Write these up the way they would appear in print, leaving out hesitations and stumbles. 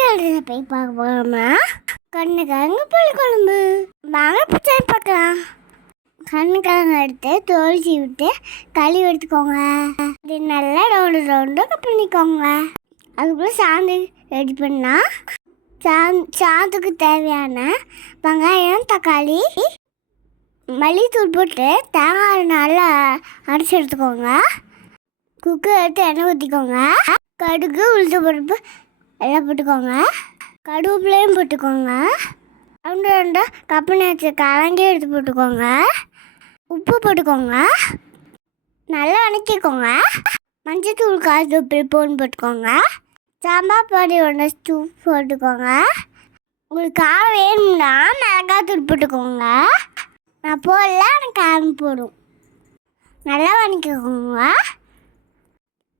இன்னைக்கு போய் பார்க்க போகிறோமா கண்ணுக்கிழங்கு புளி குழம்பு. வாங்க பிடிச்சா பார்க்கலாம். கண்ணுக்கிழங்கு எடுத்து தோல் விட்டு களி எடுத்துக்கோங்க. அது நல்லா ரவுண்டு ரவுண்டாக கட் பண்ணிக்கோங்க. அதுக்குள்ளே சாந்து ரெடி பண்ணால் சாந்துக்கு தேவையான வெங்காயம், தக்காளி, மல்லித்தூள் போட்டு தேங்காய் நல்லா அரைச்சி எடுத்துக்கோங்க. குக்கர் எடுத்து எண்ணெய் ஊற்றிக்கோங்க. கடுகு, உளுந்து பருப்பு எல்லாம் போட்டுக்கோங்க. கருவேப்பிலையும் போட்டுக்கோங்க. ரெண்டு ரெண்டு கப்பனி வச்சு கலங்கி எடுத்து போட்டுக்கோங்க. உப்பு போட்டுக்கோங்க. நல்லா வணக்கிக்கோங்க. மஞ்சத்தூள், காய்த்தூள் போட்டுக்கோங்க. சாம்பார் பொடி ஒன்று தூள் போட்டுக்கோங்க. உங்களுக்கு காரம் வேணும்னா மிளகாத்தூள் போட்டுக்கோங்க. நான் போடல, எனக்கு காரம் போடும். நல்லா வணக்கிக்கோங்க.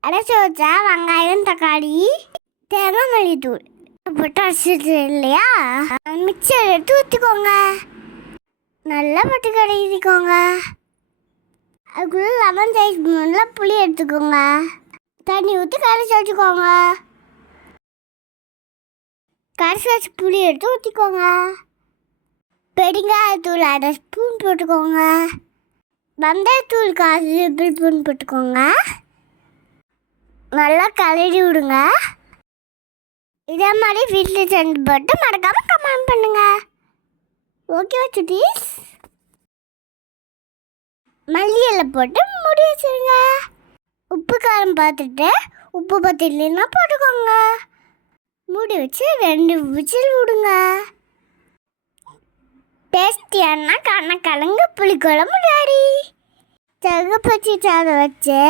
அரைச்சி வச்சா வெங்காயம், தக்காளி, தேங்காய், மல்லித்தூள் போட்டு அரைச்சிட்டு இல்லையா, மிக்சர் எடுத்து ஊற்றிக்கோங்க. நல்லா போட்டு கழுவிக்கோங்க. அதுக்குள்ளே லெமன் சைஸ் நல்லா புளி எடுத்துக்கோங்க. தண்ணி ஊற்றி கரைச்சி வச்சுக்கோங்க. கரைச்சி வச்சு புளி எடுத்து ஊற்றிக்கோங்க. பெருங்காயத்தூள் 1/2 ஸ்பூன் போட்டுக்கோங்க. வெந்தயத்தூள் 1/4 ஸ்பூன் போட்டுக்கோங்க. நல்லா கலரி விடுங்க. இதே மாதிரி வீட்டில் செஞ்சு போட்டு மறக்காமல் கமெண்ட் பண்ணுங்க. ஓகேவா சுட்டீஸ்? மல்லி இலை போட்டு மூடி வச்சுருங்க. உப்பு காரம் பார்த்துட்டு உப்பு பத்தினா போட்டுக்கோங்க. மூடி வச்சு 2 விசில் விடுங்க. டேஸ்டியான கண்ணுக்கிழங்கு புளிக்குழம்பு ரெடி. தகுப்பச்சி சாதம் வச்சு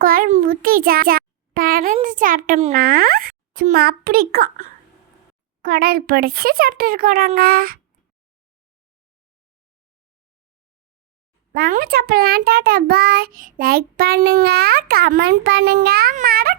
குழம்பு ஊற்றி பறந்து சாப்பிட்டோம்னா சும்மா அப்படிக்கும். குடல் பிடிச்சி சாப்பிட்டுருக்கோங்க. வாங்க சாப்பிடலாம். டாடா பாய். லைக் பண்ணுங்க, கமெண்ட் பண்ணுங்க, மறக்காம